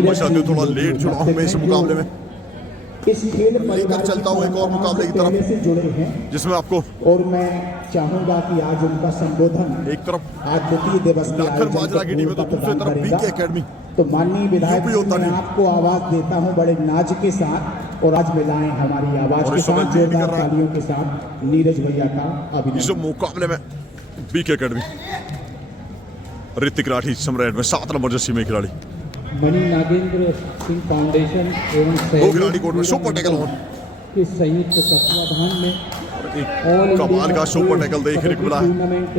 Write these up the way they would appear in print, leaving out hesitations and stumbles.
थोड़ा लेट जुड़ा हूं मैं इस मुकाबले में, इस खेल लेकर चलता हूं एक और मुकाबले की तरफ से जुड़े हैं, जिसमें आपको और मैं चाहूंगा कि आज उनका संबोधन एक तरफ आज द्वितीय दिवस के लाखन माजरा की टीम है तो दूसरी तरफ बीके एकेडमी। तो माननीय विधायक यूपी होता मैं नहीं। आपको आवाज देता हूं बड़े नाज के साथ, और आज मिलाएं हमारी आवाज और के इस समय साथ लीड कर जोरदार रहा है। तालियों के साथ नीरज भैया का इस अभिनंदन। मुकाबले में बीके एकेडमी ऋतिक राठी सम्राट में 7 नंबर जर्सी में खिलाड़ी, मणि नागेंद्र सिंह फाउंडेशन एवं दो खिलाड़ी कोर्ट में सुपर टैकल ऑन के संयुक्त तत्वाधान में एक कमाल का सुपर टैकल देखने को मिला है। टूर्नामेंट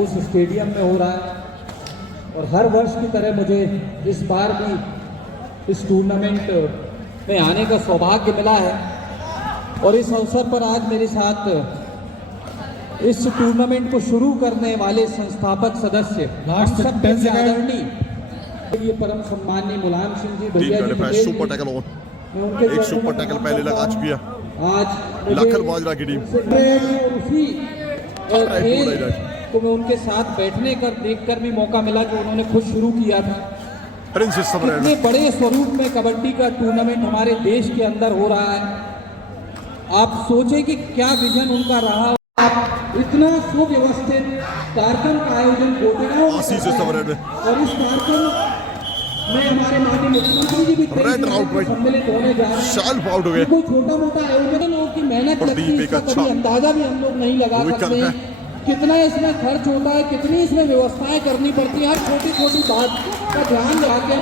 उस स्टेडियम में हो रहा है, और हर वर्ष की तरह मुझे इस बार भी इस टूर्नामेंट में आने का सौभाग्य मिला है। और इस अवसर पर आज मेरे साथ इस टूर्नामेंट को शुरू करने वाले संस्थापक सदस्य सबके आदरणीय ये परम सम्माननीय मुलायम सिंह जी भैया जी, सुपर टैकल ऑन, एक सुपर टैकल पहले लगा चुकी है आज लाखन माजरा की टीम। उसी खेल को मैं उनके साथ बैठने कर देखकर भी मौका मिला जो उन्होंने खुद शुरू किया था। प्रिंसेस सम्राट इतने बड़े स्वरूप में कबड्डी का टूर्नामेंट हमारे देश के अंदर हो रहा है। आप सोचें कि क्या विजन उनका रहा। आप इतना सुव्यवस्थित कार्यक्रम का आयोजन आशीष सम्राट में और इस कार्यक्रम में हमारे माननीय मुख्यमंत्री जी भी रेड आउट में सम्मिलित होने जा रहे हैं। शाल्फ आउट हो गए। कोई छोटा मोटा आयोजन लोगों की मेहनत लगती है, इसका कभी अंदाजा भी हम लोग नहीं लगा सकते हैं। कितना इसमें खर्च होता है, कितनी इसमें व्यवस्थाएं करनी पड़ती है, हर छोटी छोटी बात का ध्यान रखते हैं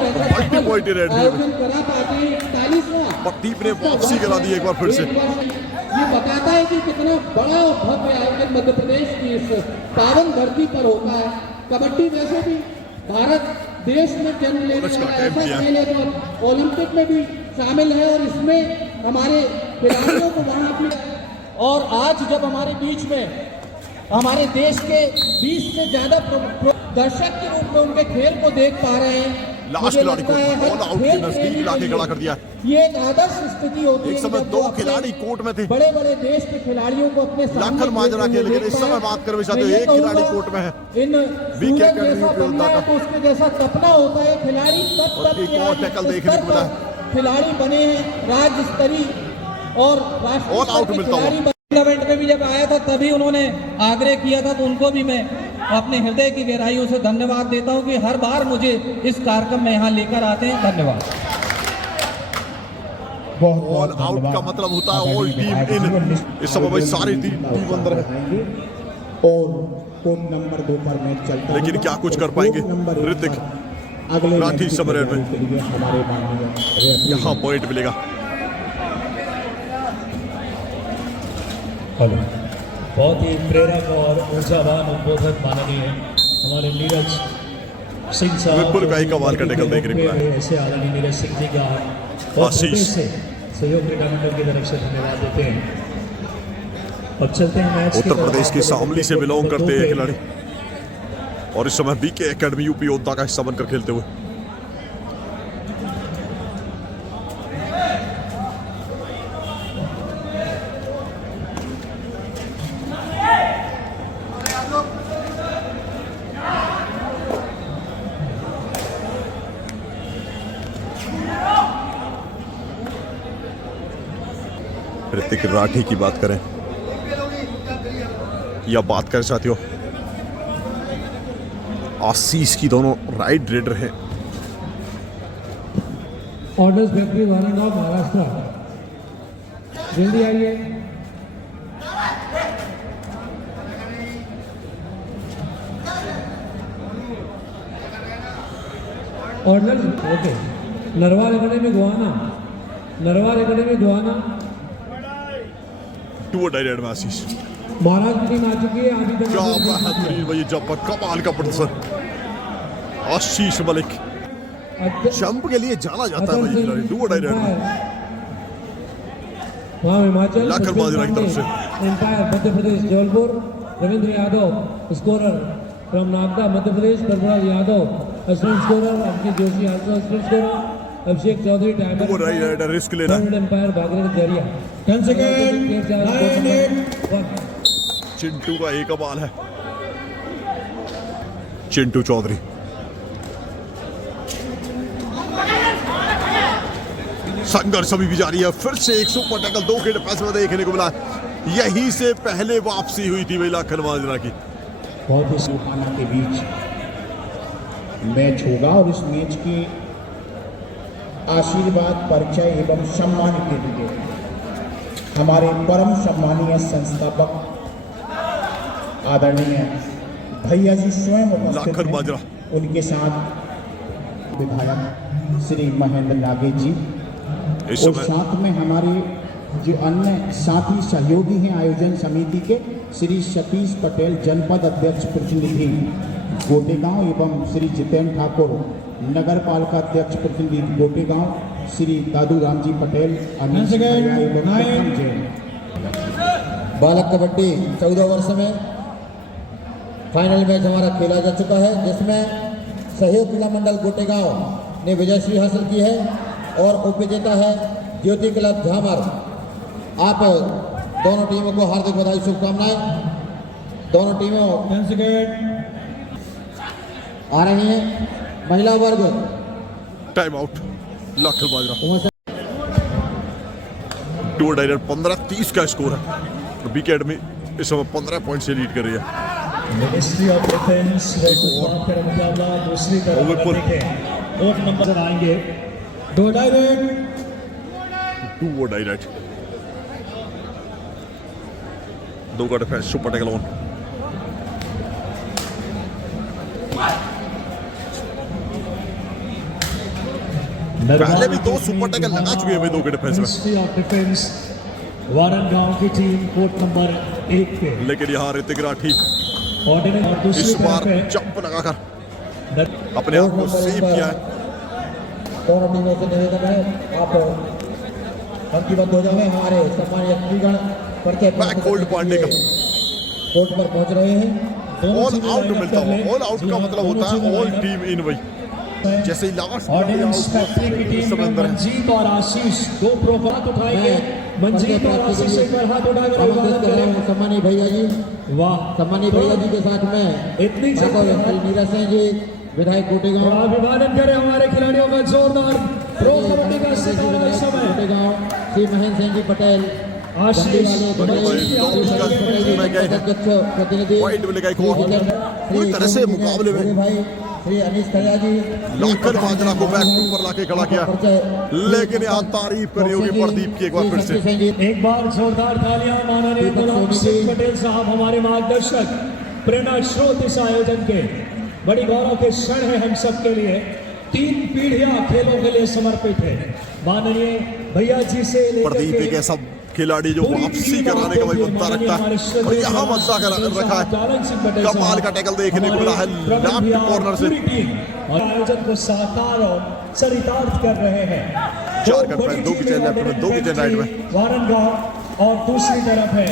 आयोजन करा पाते हैं। 41वां प्रदीप ने वापसी करा दी एक बार फिर से। ये बताता है कि कितना बड़ा और भव्य आयोजन मध्य प्रदेश की इस पावन धरती पर होता है। कबड्डी वैसे भी भारत देश में जन्म लेने वाला ऐसा खेल है जो ओलंपिक में भी शामिल है, और इसमें हमारे खिलाड़ियों को वहां अपने, और आज जब हमारे बीच में हमारे देश के 20 से ज्यादा दर्शक के रूप में उनके खेल को देख पा रहे हैं, लास्ट खिलाड़ी को ऑल आउट के नजदीक लाके खड़ा कर दिया। ये एक आदर्श स्थिति होती है। एक समय 2 खिलाड़ी कोर्ट में थे, बड़े बड़े देश के खिलाड़ियों को अपने लाखन माजरा के, लेकिन इस समय बात कर चाहते हो एक खिलाड़ी कोर्ट में है। इन बीके एकेडमी बनना है तो उसके जैसा सपना होता है। खिलाड़ी तब एक और टैकल देखने को मिला है। खिलाड़ी बने हैं राज्य स्तरीय और राष्ट्रीय ऑल आउट मिलता हुआ। टूर्नामेंट में भी जब आया था तभी उन्होंने आग्रह किया था, तो उनको भी मैं अपने हृदय की गहराइयों से धन्यवाद देता हूं कि हर बार मुझे इस कार्यक्रम में यहाँ लेकर आते हैं। धन्यवाद। ऑल आउट का मतलब होता है ऑल टीम इन। इस समय भाई सारी टीम अंदर है, और कोर्ट नंबर 2 पर मैच चलता है। लेकिन क्या कुछ कर पाएंगे ऋतिक राठी सम्राट में। यहाँ पॉइंट मिलेगा। बहुत ही प्रेरक और ऊर्जावान उद्बोधन माननीय हमारे नीरज सिंह साहब विपुल का ही कमाल का टैकल देखने को मिला। ऐसे आदरणीय नीरज सिंह जी का आशीष से सहयोग क्रीडा मंडल की तरफ से धन्यवाद देते हैं। और चलते हैं मैच। उत्तर प्रदेश के शामली से बिलोंग करते हैं खिलाड़ी, और इस समय बीके एकेडमी यूपी योद्धा का हिस्सा बनकर खेलते हुए। ऋतिक राठी की बात करें या बात कर चाहते हो आशीष की, दोनों राइट रेडर हैं। ऑर्डर्स फैक्ट्री वाराणसी महाराष्ट्र, जल्दी आइए। Orders okay. Narwal academy Gohana, Narwal academy Gohana. 2 direct में आशीष महाराष्ट्र टीम आ चुकी है। अभी तक क्या बेहतरीन भाई जब कमाल का प्रदर्शन। आशीष मलिक जंप के लिए जाना जाता है भाई खिलाड़ी। 2 डायरेक्ट में वहाँ हिमाचल लाखन माजरा की तरफ से umpire Madhya Pradesh Jabalpur Ravindra Yadav scorer from Nagda Madhya Pradesh, Paramraj Yadav assistant scorer, Abhijeet Joshi also assistant scorer, Abhishek Chaudhary timer, वो राइट रिस्क लेना। एम्पायर भागीरथ जरिया। 10 सेकंड। चिंटू का एक कमाल है, चिंटू चौधरी संघर्ष अभी भी जारी है। फिर से एक सुपर टैकल 2 के डिफेंस में देखने को मिला। यहीं से पहले वापसी हुई थी भाई लाखन माजरा की। बहुत ही सुहाना के बीच मैच होगा और इस मैच की आशीर्वाद परिचय एवं सम्मान के लिए हमारे परम सम्मानीय संस्थापक आदरणीय भैया जी स्वयं उपस्थित लाखन माजरा। हैं। उनके साथ विधायक श्री महेंद्र नागेश जी इस और समय साथ में हमारे जो अन्य साथी सहयोगी हैं आयोजन समिति के श्री सतीश पटेल जनपद अध्यक्ष प्रतिनिधि गोटेगांव एवं श्री जितेंद्र ठाकुर नगर पालिका अध्यक्ष प्रतिनिधि गोटेगांव श्री दादू राम जी पटेल अमीश भैया एवं प्रथम जैन। बालक कबड्डी 14 वर्ष में फाइनल मैच हमारा खेला जा चुका है, जिसमें सहयोग जिला मंडल गोटेगांव ने विजयश्री हासिल की है और उपविजेता है ज्योति क्लब झामर। आप दोनों टीमों को हार्दिक बधाई शुभकामनाएं। दोनों टीमों आ रही हैं महिला वर्ग time out Lakhan Majra. To director 15-30 का स्कोर है। बी अकेडमी इस समय 15 पॉइंट से लीड कर रही है। मिनिस्ट्री ऑफ डिफेंस का मुकाबला दूसरी तरफ ओवरपुल। कोर्ट नंबर आएंगे 2 डायरेक्ट 2 डायरेक्ट 2 का डिफेंस सुपर टैकल ऑन। पहले भी 2 सुपर टैकल लगा चुके हैं भाई 2 के डिफेंस में। मिनिस्ट्री ऑफ डिफेंस वारनगांव की टीम कोर्ट नंबर 1 पे, लेकिन यहाँ ऋतिक राठी ऑर्डिनेंस और दूसरी इस बार तरफ है जंप लगाकर अपने आप को सेव किया है। दोनों टीमों से निवेदन है आप पंक्तिबद्ध हो जाए। हमारे सम्मानित अतिथिगण परिचय बैक होल्ड पांडे का कोर्ट पर पहुंच रहे हैं। ऑल आउट मिलता हुआ। ऑल आउट का मतलब होता है ऑल टीम इन भाई। जैसे ही लास्ट ऑर्डिनेंस फैक्ट्री की टीम में मंजीत और आशीष 2 प्रोफात उठाएंगे। मंजीत और आशीष एक बार हाथ उठाकर अभिवादन करें। सम्मानित भैया जी, वाह, सम्मानित भैया जी के साथ में इतनी नीरज सिंह जी विधायक कोटेगांव अभिवादन करें हमारे खिलाड़ियों का जोरदार। प्रो कबड्डी का सितारा इस समय कोटेगांव श्री महेंद्र सिंह जी पटेल आशीष प्रतिनिधि पॉइंट मिलेगा एक और। पूरी तरह से मुकाबले में भाई श्री अनीश खैया जी लाखन माजरा को बैक ऊपर लाके खड़ा किया, लेकिन यहाँ तारीफ करी होगी प्रदीप की एक बार फिर से। एक बार जोरदार तालियां माननीय गुलाम सिंह पटेल साहब हमारे मार्गदर्शक, प्रेरणा स्रोत इस आयोजन के। बड़ी गौरव के क्षण है हम सब के लिए। 3 पीढ़ियां खेलों के लिए समर्पित है। माननीय भैया जी से प्रदीप एक ऐसा खिलाड़ी जो वापसी कराने का भाई बनता रखता है और यहाँ मद्दा रखा है। कमाल का टैकल देखने को मिला है लेफ्ट कॉर्नर से। और आयोजन को साकार और चरितार्थ कर रहे हैं। 4 का डिफेंस, 2 की चेन लेफ्ट में, 2 की चेन राइट में। वारनगांव और दूसरी तरफ है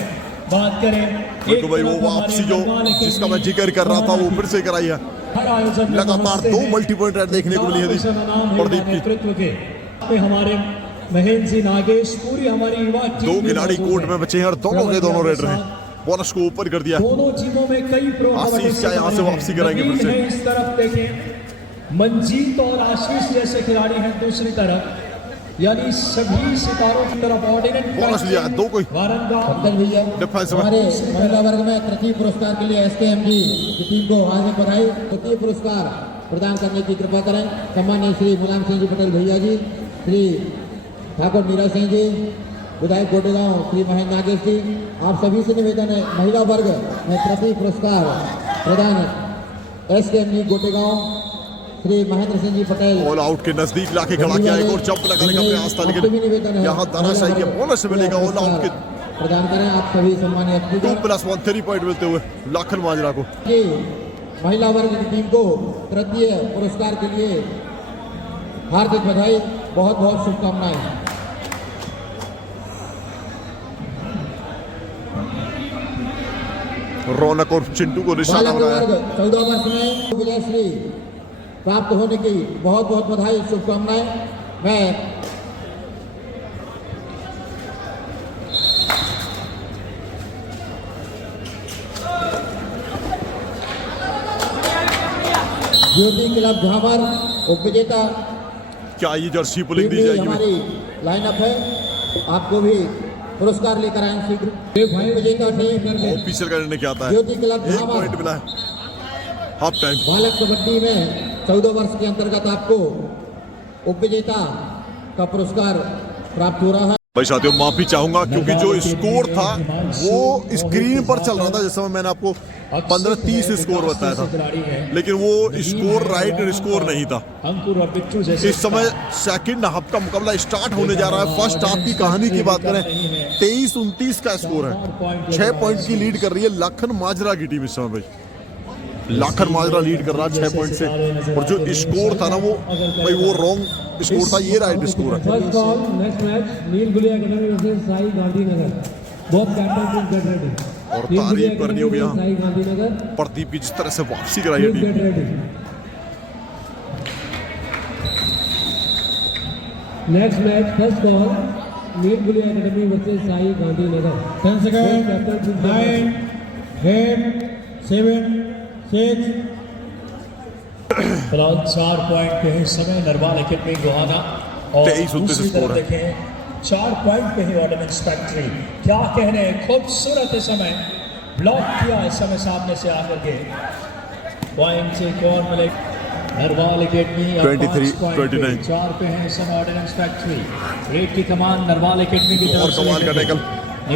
बात करें देखो भाई वो वापसी जो जिसका मैं जिक्र कर रहा था वो फिर से कराई है। लगातार 2 मल्टी पॉइंट रेड देखने को मिली है प्रदीप की। हमारे महेंद्र जी नागेश पूरी हमारी युवा टीम 2 खिलाड़ी कोर्ट में बचे हैं और दोनों के दोनों रेड रहे। बोनस को ऊपर कर दिया। दोनों टीमों में कई प्रो आशीष क्या यहाँ से वापसी कराएंगे फिर से। इस तरफ देखें मंजीत और आशीष जैसे खिलाड़ी हैं दूसरी तरफ, यानी सभी सितारों की तरफ ऑर्डिनेंट बोनस लिया है 2 कोई पंकज भैया डिफेंस में। हमारे महिला वर्ग में तृतीय पुरस्कार के लिए एसकेएमजी की टीम को हार्दिक बधाई। तृतीय पुरस्कार प्रदान करने की कृपा करें सम्मानीय श्री मुलायम सिंह जी पटेल भैया जी, श्री ठाकुर नीरज सिंह जी विधायक कोटेगांव, श्री महेंद्र नागेश जी। आप सभी से निवेदन है महिला वर्ग में तृतीय पुरस्कार प्रदान एसकेएमजी कोटेगांव श्री महेंद्र सिंह जी पटेल ऑल आउट के नजदीक लाके खड़ा किया। एक और जंप लगाने का प्रयास था लेकिन यहाँ दानाशाही के बोनस मिलेगा। ऑल आउट के प्रदान करें आप सभी सम्मानीय 2+1 3 पॉइंट मिलते हुए लाखन माजरा को। महिला वर्ग की टीम को तृतीय पुरस्कार के लिए हार्दिक बधाई, बहुत बहुत शुभकामनाएं। रौनक और चिंटू को निशाना बनाया। 14 वर्ष में विजयश्री प्राप्त होने की बहुत बहुत बधाई शुभकामनाएं। मैं ज्योति क्लब झामर उपविजेता क्या ये जर्सी पुलिंग दी जाएगी? हमारी लाइनअप है, आपको भी पुरस्कार लेकर आए शीघ्र। विजेता टीम ऑफिशियल का निर्णय क्या आता है? ज्योति क्लब 1 धावा। पॉइंट मिला है हाफ टाइम। बालक कबड्डी में 14 वर्ष के अंतर्गत आपको उप विजेता का पुरस्कार प्राप्त हो रहा है। भाई साथियों माफी चाहूंगा क्योंकि जो स्कोर था वो स्क्रीन पर चल रहा था, जिस समय मैंने आपको 15-30 स्कोर बताया था, लेकिन वो स्कोर राइट स्कोर नहीं था। अंकुर और बिट्टू जैसे इस समय सेकंड हाफ का मुकाबला स्टार्ट होने जा रहा है। फर्स्ट हाफ की कहानी की बात करें 23-29 का स्कोर है। 6 पॉइंट की लीड कर रही है लाखन माजरा की टीम इस समय। भाई लाखन माजरा लीड कर रहा है 6 पॉइंट से, और जो स्कोर था ना वो भाई वो रॉन्ग स्कोर था, ये राइट स्कोर है। First ball next match Neel Gulia academy versus SAI Gandhinagar. Both captain get ready. और तारीफ करनी होगी यहाँ साई गांधीनगर प्रदीप की जिस तरह से वापसी कराई है get team. Ready. Next match first ball Neel Gulia academy versus SAI Gandhinagar. 10 second 9 8 7 6 फिलहाल 4 पॉइंट पे है समय नरवाल एकेडमी गोहाना, और 23-29 दूसरी स्कोर तरफ है। देखें 4 पॉइंट पे है ऑर्डिनेंस फैक्ट्री। क्या कहने हैं, खूबसूरत है समय ब्लॉक किया है समय सामने से आकर के। पॉइंट से कौन मिले? नरवाल एकेडमी 23-29 4 पे है समय ऑर्डिनेंस फैक्ट्री। रेड की कमान नरवाल एकेडमी की और तरफ कमाल का टैकल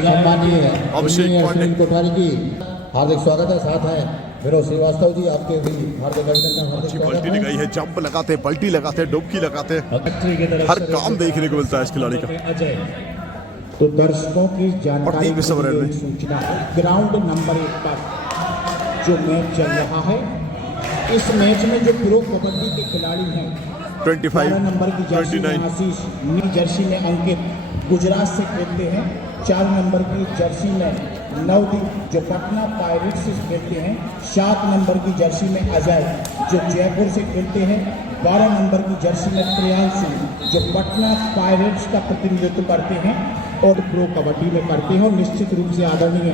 सम्मानीय अभिषेक पांडे। कोठारी जी हार्दिक स्वागत है। साथ है विनोद श्रीवास्तव जी, आपके भी हार्दिक अभिनंदन, हार्दिक अच्छी स्वागत पलटी है। लगाई है, जंप लगाते, पलटी लगाते, डुबकी लगाते, फैक्ट्री की तरफ हर से काम देखने को मिलता है इस खिलाड़ी का। अजय तो दर्शकों की जानकारी प्रदीप के विश्वभर लिए में। एक सूचना है। ग्राउंड नंबर 1 पर जो मैच चल रहा है, इस मैच में जो प्रो कबड्डी के खिलाड़ी हैं 12 नंबर की जर्सी में 25-29 आशीष, नी जर्सी में अंकित गुजरात से खेलते हैं। 4 नंबर की जर्सी में नवदीप जो पटना पायरेट्स से खेलते हैं। 7 नंबर की जर्सी में अजय जो जयपुर से खेलते हैं। 12 नंबर की जर्सी में प्रियांशु जो पटना पायरेट्स का प्रतिनिधित्व करते हैं और प्रो कबड्डी में करते हैं। और निश्चित रूप से आदरणीय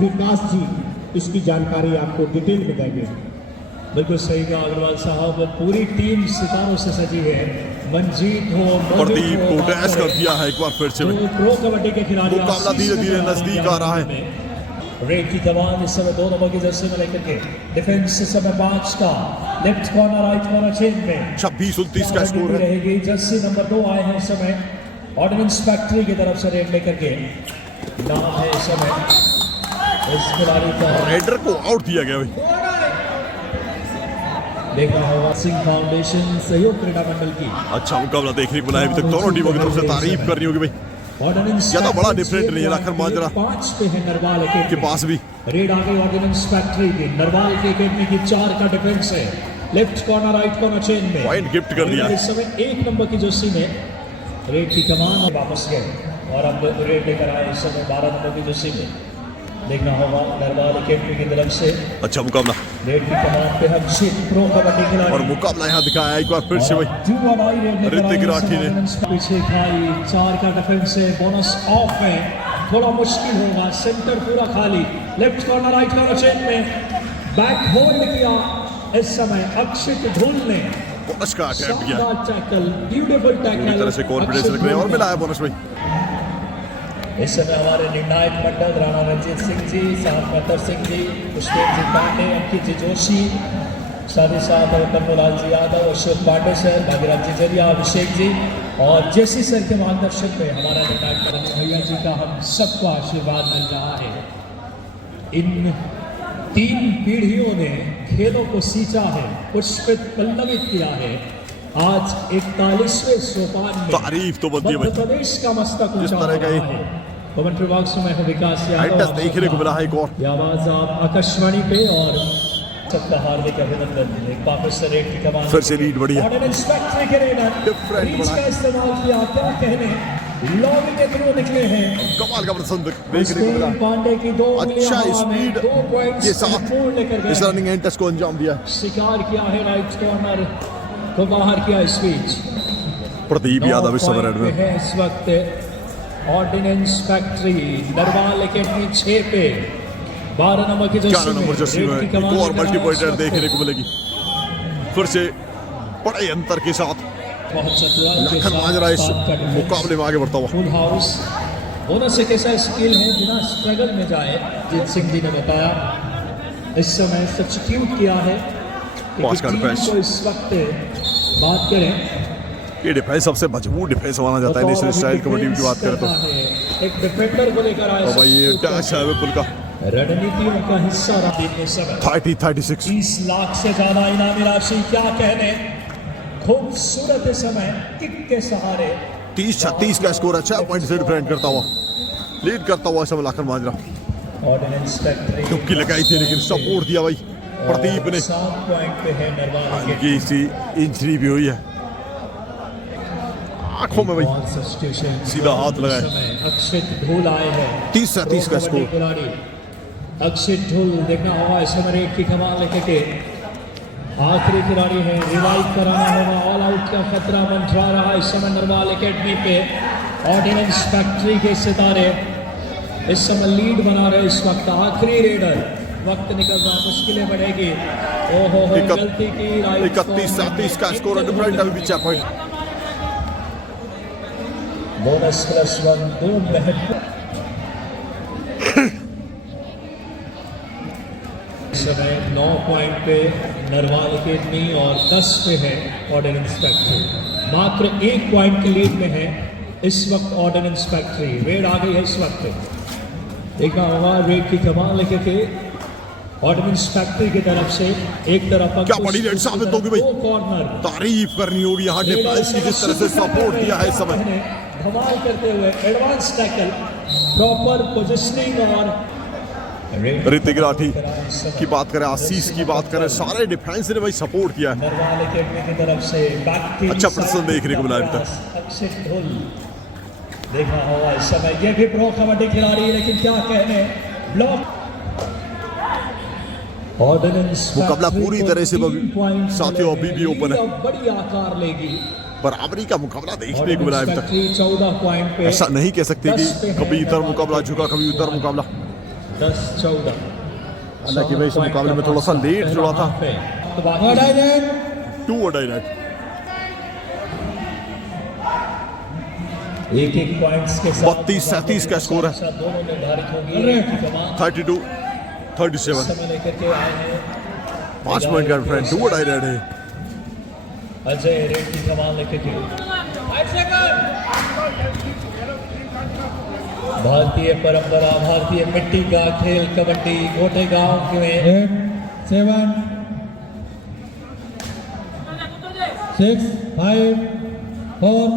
विकास जी इसकी जानकारी आपको डिटेल में देंगे। बिल्कुल सही कहा अग्रवाल साहब, पूरी टीम सितारों से सजी है। मंजीत हो, प्रदीप को डैश कर दिया है एक बार फिर से। प्रो कबड्डी के खिलाड़ी मुकाबला धीरे-धीरे नजदीक आ रहा है। रेड की कमान इस समय 2 नंबर की जर्सी में लेकर के डिफेंस इस समय 5 का left corner right corner chain में 26-29 का स्कोर है। रहेगी। जर्सी नंबर 2 आए हैं इस समय ऑर्डिनेंस फैक्ट्री की तरफ से रेड लेकर के। नाम है इस समय इस खिलाड़ी का, रेडर को आउट दिया गया भाई। देखना होगा सिंह फाउंडेशन सहयोग क्रीड़ा मंडल की। अच्छा मुकाबला देखने को मिला है अभी तक, दोनों टीमों की तरफ से तारीफ करनी होगी भाई। ऑर्डिनेंस ज्यादा बड़ा डिफरेंट नहीं है लाखन माजरा 5 पे है नरवाल के एकेडमी पास भी। रेड आ गई ऑर्डिनेंस फैक्ट्री की। नरवाल की एकेडमी की 4 का डिफेंस है left corner right corner chain में। पॉइंट गिफ्ट कर दिया। इस समय 1 नंबर की जर्सी में रेड की कमान वापस गए और अब रेड लेकर आए इस समय 12 नंबर की जर्सी में। देखना होगा नरवाल एकेडमी की तरफ से अच्छा मुकाबला रेड की कमान पे हर्षित प्रो कबड्डी और खिलाड़ी। मुकाबला यहाँ दिखाया है एक बार फिर से भाई। ऋतिक राठी ने पीछे खाई 4 का डिफेंस है, बोनस ऑफ है, थोड़ा मुश्किल होगा। सेंटर पूरा खाली, left corner right corner chain में बैक होल्ड किया इस समय अक्षित धुल ने। बोनस का अटैम्प्ट किया। शानदार टैकल, ब्यूटीफुल पूरी टैकल तरह से कॉन्फिडेंस रख रहे हैं और मिला है बोनस भाई। इस समय हमारे निर्णायक मंडल राणा रंजीत सिंह जी, साथ मतर सिंह जी, पुष्पेंद्र जी पांडे, अंकित जी जोशी, साथ ही साथ कन्नूलाल जी यादव, अशोक पांडे सर, भागीरथ जी जरिया, अभिषेक जी और जेसी सर के मार्गदर्शन में हमारा निर्णायक मंडल भैया जी का हम सबको आशीर्वाद मिल रहा है। इन 3 पीढ़ियों ने खेलों को सींचा है, पुष्पित पल्लवित किया है। आज 41वें सोपान में तारीफ तो बनती है मध्य भाई। प्रदेश का मस्तक जिस ऊंचा तरह का हो रहा है। कमेंट्री बॉक्स में मैं हूं विकास हाइटस यादव। देखने को मिला है एक और। ये आवाज आप आकाशवाणी पे और सबका हार्दिक अभिनंदन। एक वापस से रेड की कमान फिर से लीड बढ़ी है। ऑर्डिनेंस फैक्ट्री के रेडर Different रीच बड़ा का है। इस्तेमाल किया, क्या कहने लॉबी के थ्रू निकले हैं। कमाल का प्रदर्शन देखने को पुष्पेंद्र मिला। पांडे की 2 अच्छा स्पीड 2 पॉइंट्स के साथ पूर्ण लेकर इस गए। रनिंग एंटस को अंजाम दिया। शिकार किया है राइट कॉर्नर को बाहर किया इस बीच। प्रदीप यादव इस समय रेड में है इस वक्त ऑर्डिनेंस फैक्ट्री नरवाल एकेडमी 6 पे 12 नंबर की 11 नंबर जर्सी में एक और मल्टी पॉइंटर देखने को मिलेगी। फिर से बड़े अंतर के साथ बहुत चतुराई के लखन साथ माजरा इस साथ का डिफेंस। मुकाबले में आगे बढ़ता हुआ। फुल हाउस बोनस एक ऐसा स्किल है बिना स्ट्रगल में जाए, जीत सिंह जी ने बताया। इस समय सब्स्टिट्यूट किया है कि पास का टीम डिफेंस। को इस वक्त बात करें ये डिफेंस सबसे मजबूत डिफेंस माना जाता है नेशनल स्टाइल कबड्डी की बात करें तो। एक डिफेंडर को लेकर आए भाई ये डैश है बिल्कुल का रणनीतियों का हिस्सा रहा इस समय। 30-36 30 लाख से ज्यादा इनामी राशि, क्या कहने। खूबसूरत इस समय किक के सहारे 30-36 का स्कोर है। 6 पॉइंट से डिफेंड करता हुआ, लीड करता हुआ सब लखन माजरा। ऑर्डिनेंस फैक्ट्री टुक्की लगाई थी लेकिन सपोर्ट दिया भाई प्रदीप ने। 7 पॉइंट पे है नरवाल के। हल्की सी इंजरी भी हुई है आंखों में भाई, और सब्स्टिट्यूशन सीधा हाथ लगाए। इस समय अक्षित ढोल आए हैं 30-37 का स्कोर। खिलाड़ी अक्षित ढोल देखना होगा इस समय रेड की कमान लेके के आखिरी खिलाड़ी है, रिवाइव कराना होगा। ऑल आउट का खतरा मंडरा रहा इस समय नरवाल एकेडमी पे। ऑर्डिनेंस फैक्ट्री के सितारे इस समय लीड बना रहे इस वक्त। आखिरी रेडर, वक्त निकल रहा, मुश्किलें बढ़ेगी। ओहो हो, गलती की। 31-37 का स्कोर है। डिफरेंट अभी भी 6 पॉइंट। बोनस +1 2 महत्व। इस समय 9 पॉइंट पे नरवाल एकेडमी और 10 पे है ऑर्डिनेंस फैक्ट्री। मात्र 1 पॉइंट की लीड में है इस वक्त ऑर्डिनेंस फैक्ट्री। रेड आ गई है इस वक्त। देखा होगा रेड की कमान लेके के ऑर्डिनेंस फैक्ट्री की तरफ से। एक तरफ क्या बड़ी रेड साबित होगी भाई। कॉर्नर तारीफ करनी होगी यहाँ डिफेंस की जिस तरह से सपोर्ट दिया है इस समय। धमाल करते हुए एडवांस टैकल, प्रॉपर पोजीशनिंग और ऋतिक राठी की बात करें, आशीष की बात करें, सारे डिफेंस ने भाई सपोर्ट किया है। नरवाल एकेडमी की तरफ से बैक की अच्छा प्रदर्शन देखने को मिला अभी तक। अक्षित ढोल देखा होगा इस समय। ये भी प्रो कबड्डी खिलाड़ी, लेकिन क्या कहने। ब्लॉक ऑर्डिनेंस मुकाबला पूरी तरह से साथियों अभी भी ओपन है। बड़ी आकार लेगी। बराबरी का मुकाबला देखने को मिला अभी तक। 14 पॉइंट पे। ऐसा नहीं कह सकते कि कभी इधर मुकाबला झुका कभी उधर मुकाबला। 10-14। हालांकि भाई इस मुकाबले में थोड़ा सा लेट जुड़ा था। 2 डायरेक्ट एक पॉइंट्स के साथ 32-37 का स्कोर है। दोनों निर्धारित होगी। 32-37 समय लेकर के आए हैं 5 पॉइंट का डिफरेंस। 2 डायरेक्ट है। अजय रेड की कमान लेकर के। भारतीय परंपरा, भारतीय मिट्टी का खेल कबड्डी गोटे गांव में 7 6 5 4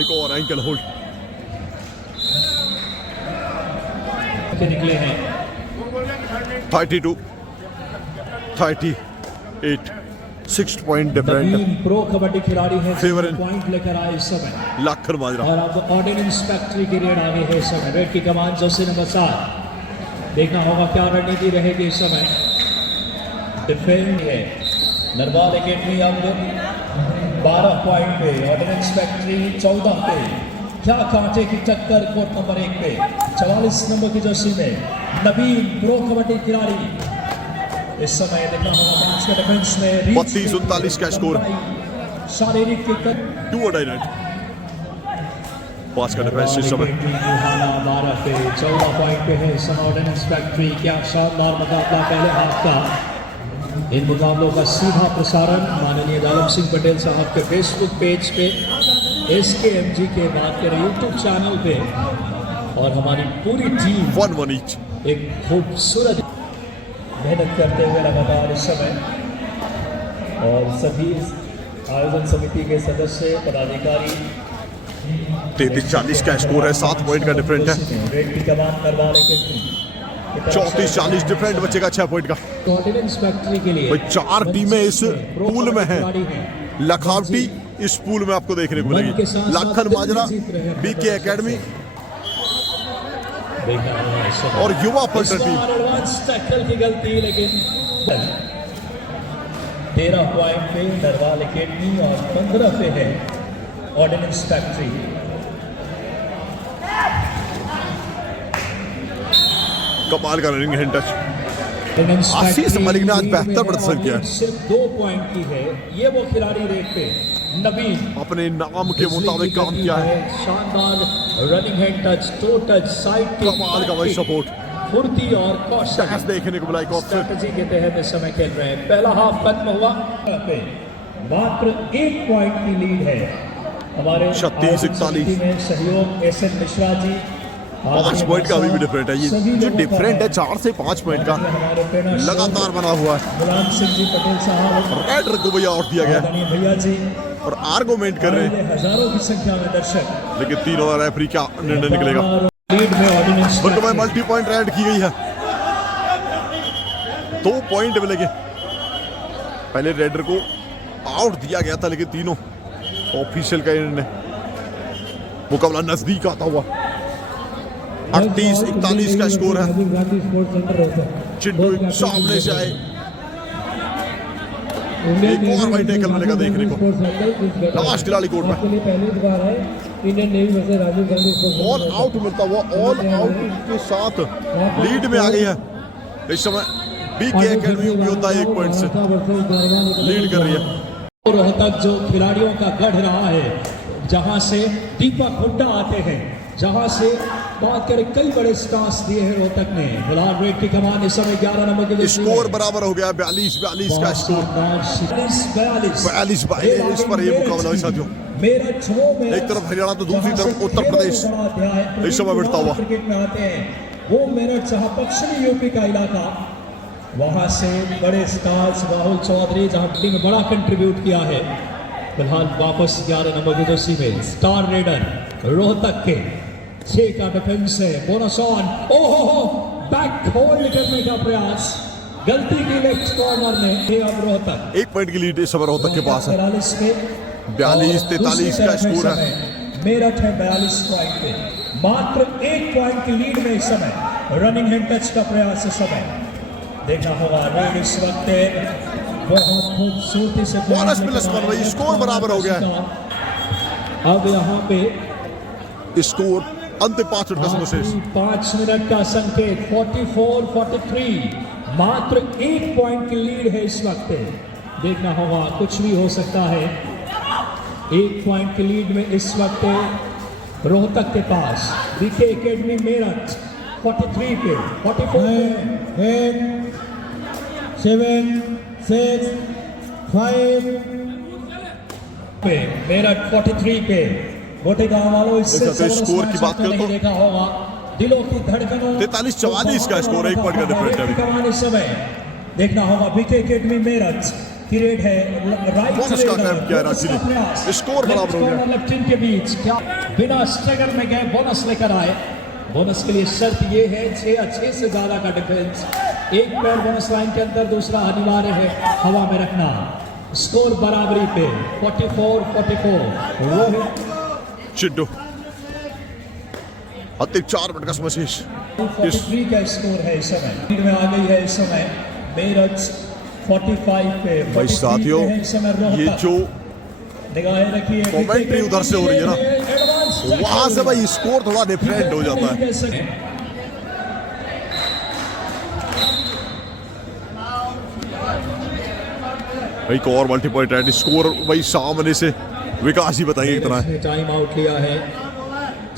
एक और एंकल होल्ड। के निकले हैं। 32-38 6 पॉइंट डिफरेंट। नवीन प्रो कबड्डी खिलाड़ी है, फेवर इन। पॉइंट लेकर आए इस समय। लखन माजरा और अब ऑर्डिनेंस फैक्ट्री की रेड आगे है इस समय। रेड की कमान जर्सी नंबर 7। देखना होगा क्या रणनीति रहेगी इस समय। डिफेंड है नरवाल एकेडमी अब 12 पॉइंट पे, ऑर्डिनेंस फैक्ट्री 14 पे। क्या कांटे की टक्कर कोर्ट नंबर 1 पे। 44 नंबर की जर्सी में नवीन प्रो कबड्डी खिलाड़ी इस समय। देखना होगा मैच के डिफेंस में 32-39 का स्कोर। शारीरिक की 2 डायरेक्ट 5 का डिफेंस इस समय। 12 पे 14 पॉइंट पे है इस समय ऑर्डिनेंस फैक्ट्री। क्या शानदार मुकाबला पहले हाफ का। इन मुकाबलों का सीधा प्रसारण माननीय दालम सिंह पटेल साहब के फेसबुक पेज पे, SKMG के बात करें यूट्यूब चैनल पे, और हमारी पूरी टीम 1-1 ईच। एक खूबसूरत मेहनत करते हुए लगातार इस समय। और सभी आयोजन समिति के सदस्य पदाधिकारी। 33-40 का स्कोर है। 7 पॉइंट का डिफरेंट है। रेड की कमान करवा लेके 34-40 डिफरेंट बचेगा 6 पॉइंट का। ऑर्डिनेंस फैक्ट्री के लिए भाई 4 टीमें इस पूल में हैं। लखावटी इस पूल में आपको देखने को मिलेगी। लखन माजरा, BK एकेडमी और युवा पल्टन टीम। एडवांस टैकल की गलती, लेकिन 13 पॉइंट पे नरवाल एकेडमी और 15 पे है ऑर्डिनेंस फैक्ट्री। कमाल का रनिंग हैंड टच। आशीष मलिक ने आज बेहतर प्रदर्शन किया। सिर्फ 2 पॉइंट की है। ये वो खिलाड़ी रेट पे नवीन अपने नाम के मुताबिक काम किया है। शानदार running hand touch, to touch, side कमाल का भाई सपोर्ट, फुर्ती और कौशल टैक्स देखने को मिला एक ऑप्शन। स्ट्रेटजी के तहत इस समय खेल रहे हैं। पहला हाफ खत्म हुआ, पे मात्र 1 पॉइंट की लीड है हमारे 36-41 में। सहयोग एसएन मिश्रा जी। 5 पॉइंट का अभी भी डिफरेंट है। ये जो डिफरेंट है 4 से 5 पॉइंट का लगातार बना हुआ है। गुलाम सिंह जी पटेल साहब, राइडर को भैया आउट दिया गया भैया जी और आर्गुमेंट कर रहे हैं, हजारों की संख्या में दर्शक। लेकिन 3 ओवर रेफरी क्या निर्णय निकलेगा। लीड में ऑर्डिनेंस बल्कि मल्टी पॉइंट रेड की गई है, 2 पॉइंट मिलेंगे। पहले रेडर को आउट दिया गया था, लेकिन तीनों ऑफिशियल का निर्णय। मुकाबला नजदीक आता हुआ 38-41 का स्कोर है। चिंटू सामने से आए, एक और वाइट टेकल मिलेगा देखने को लास्ट खिलाड़ी कोर्ट में। पहली बार है Indian navy versus Rajiv Gandhi sports all out मिलता हुआ, ऑल आउट के साथ लीड में आ गई है। इस समय बीके एकेडमी भी होता है 1 पॉइंट से लीड कर रही है। रोहतक जो खिलाड़ियों का गढ़ रहा है, जहां से दीपक हुड्डा आते हैं, जहां से बात करें कई बड़े स्टार्स दिए हैं रोहतक ने। गुलाम रेड की कमान इस समय 11 नंबर के स्कोर बराबर हो गया 42-42 का स्कोर। 42-42 पर ये मुकाबला है साथियों। एक तरफ हरियाणा तो दूसरी तरफ उत्तर प्रदेश इस समय बढ़ता हुआ। क्रिकेट में आते हैं वो मेरठ जहां पश्चिमी यूपी का इलाका, वहां से बड़े स्टार्स राहुल चौधरी जहां टीम में बड़ा कंट्रीब्यूट किया है। फिलहाल वापस 11 नंबर की दोस्ती में स्टार रेडर रोहतक के 6 का डिफेंस है। बोनस ऑन, ओहो बैक होल्ड करने का प्रयास, गलती की लेफ्ट कॉर्नर में। अब रोहतक 1 पॉइंट की लीड इस समय रोहतक के पास है। 43 में 42-43 का स्कोर है। मेरठ है 42 पॉइंट पे, मात्र 1 पॉइंट की लीड में इस समय। रनिंग हैंड टच का प्रयास इस समय देखना होगा। रेड इस वक्त बहुत खूबसूरती से बोनस प्लस 1 भाई, स्कोर बराबर हो गया है। अब यहाँ पे स्कोर अंतिम 5 मिनट का समय शेष। 5 मिनट का संकेत, 44-43, मात्र 1 पॉइंट की लीड है इस वक्त। देखना होगा, कुछ भी हो सकता है। 1 पॉइंट की लीड में इस वक्त रोहतक के पास। बीके एकेडमी मेरठ 43 पे, 44 पे। 7 6 5 पे मेरठ 43 पे। मोटे गांव वालों इससे देखो, स्कोर की बात करें तो देखा होगा, दिलों की धड़कनों 43-44 का स्कोर, 1 पॉइंट का डिफरेंस है अभी। कमान इस समय देखना होगा। बीके एकेडमी मेरठ की रेड है राइट बोनस का अटैम्प्ट किया रांची ने, स्कोर बराबर हो गया। लेफ्ट टीम के बीच क्या बिना स्ट्रगल में गए बोनस लेकर आए। बोनस के लिए शर्त ये है 6 से ज्यादा का डिफेंस। 1 पैर बोनस लाइन के अंदर, दूसरा अनिवार्य है हवा में रखना। स्कोर बराबरी पे 44-44। रोहित चिड्डू अंतिम 4 मिनट का समय शेष। 43 का स्कोर है इस समय। लीड में आ गई है इस समय मेरठ 45 पे। भाई साथियों, ये जो निगाहें रखिए, कमेंट्री उधर से हो रही है ना, वहां से भाई स्कोर थोड़ा डिफरेंट हो जाता है। भाई को और मल्टी पॉइंट रेड स्कोर भाई सामने से विकास ही बताएंगे कितना है। टाइम आउट लिया है,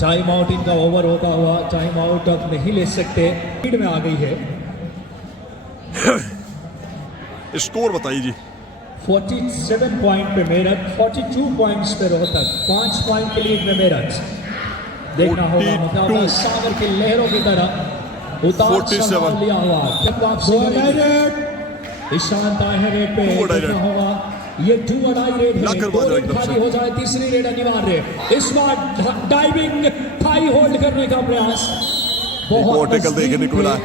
टाइम आउट इनका ओवर होता हुआ टाइम आउट अब नहीं ले सकते। लीड में आ गई है। स्कोर बताइए जी। 47 पॉइंट पे मेरठ, 42 पॉइंट्स पे रोहतक, 5 पॉइंट के लीड में मेरठ। देखना होगा मुकाबला सागर की लहरों की तरह उतार चढ़ाव लिया हुआ। ईशांत आए हैं रेड पे। देखना होगा ये 2 अडाई रेड है, 2 रेड खाली हो जाए, तीसरी रेड अनिवार्य। इस बार डाइविंग थाई होल्ड करने का प्रयास, बहुत टेकल देखने को मिला है।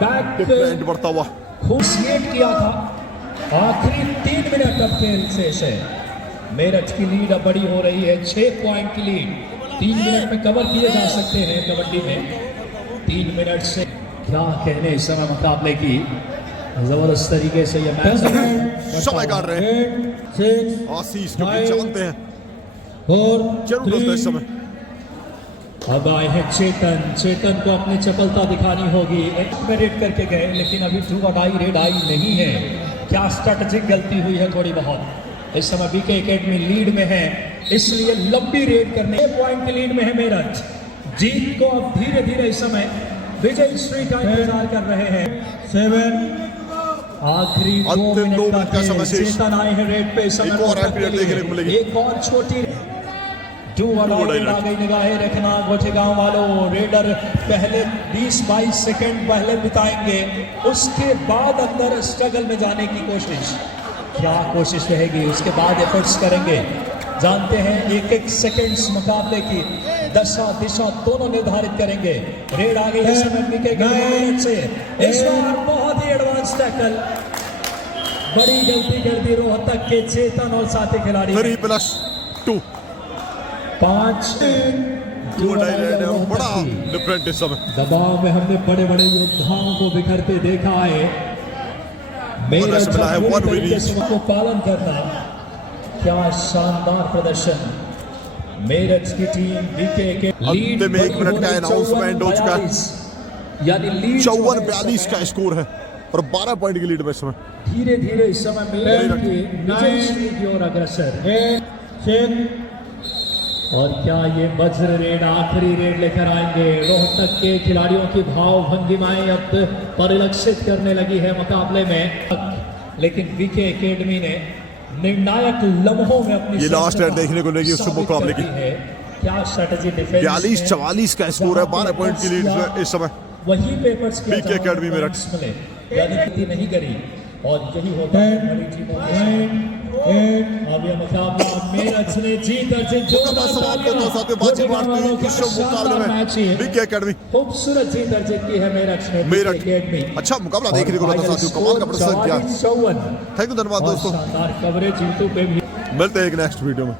बैक डिफरेंट बढ़ता हुआ खुशियत किया था। आखिरी 3 मिनट अब खेल शेष है। मेरठ की लीड अब बड़ी हो रही है, 6 पॉइंट की लीड। 3 मिनट में कवर किए जा सकते हैं कबड्डी में। 3 मिनट से क्या कहने इस समय मुकाबले की, जबरदस्त तरीके से ये मैच समय काट रहे हैं। आशीष को भी जानते हैं जरूर दोस्तों इस समय। अब आए हैं चेतन को अपनी चपलता दिखानी होगी। एक में रेड करके गए, लेकिन अभी 2 अडाई रेड आई नहीं है। क्या स्ट्रेटेजिक गलती हुई है थोड़ी बहुत। इस समय बीके एकेडमी लीड में है, इसलिए लंबी रेड करने पॉइंट की लीड में है मेरठ। जीत को अब धीरे धीरे इस समय विजय श्री का इंतजार कर रहे हैं। 7 आखिरी 2 अंतिम 2 मिनट का समय शेष। चेतन आए हैं रेड पे। इस समय एक और रोहतक पीरियड के लिए देखने को मिलेगी। एक और छोटी आ गई निगाहें रखना गोचेगांव वालों। रेडर पहले 20-22 सेकंड पहले बिताएंगे, उसके बाद अंदर स्ट्रगल में जाने की कोशिश, क्या कोशिश रहेगी, उसके बाद एफर्ट्स करेंगे। जानते हैं एक एक सेकंड्स मुकाबले की दशा दिशा दोनों निर्धारित करेंगे। रेड आ गई है समय के मिनट से। इस बार बहुत ही एडवांस टैकल, बड़ी गलती कर दी रोहतक के चेतन और साथी खिलाड़ी। 3+2 5 बड़ा डिफरेंट इस समय। दबाव में हमने बड़े बड़े योद्धाओं को बिखरते देखा है। मेरा मिला है, one release। को पालन करना, क्या शानदार प्रदर्शन मेरठ की टीम बीके के लीड। अंतिम 1 मिनट का अनाउंसमेंट हो चुका है, यानी लीड 54-42 का स्कोर है और 12 पॉइंट की लीड में इस समय। धीरे धीरे इस समय मेरठ की विजय श्री की ओर अग्रसर है। और क्या ये वज्र रेड आखिरी रेड लेकर आएंगे? रोहतक के खिलाड़ियों की भाव भंगिमाएं अब परिलक्षित करने लगी है मुकाबले में, लेकिन बीके एकेडमी ने निर्णायक लम्हों में अपनी ये लास्ट रेड देखने को मिलेगी उस मुकाबले की। क्या स्ट्रेटेजी डिफेंस 42-44 का स्कोर है, 12 पॉइंट की लीड में इस समय। वही पेपर्स बीके एकेडमी मेरठ यानी नहीं करी, और यही होता है बड़ी टीमों के। अब यह मुकाबला मेरठ ने जीत खूबसूरत जीत अर्जित की है मेरठ ने। मेरठ अच्छा मुकाबला देखने को मिला साथियों, कमाल का प्रदर्शन किया। 54 थैंक यू, धन्यवाद दोस्तों। शानदार कवरेज यूट्यूब पे भी मिलते हैं एक नेक्स्ट वीडियो में।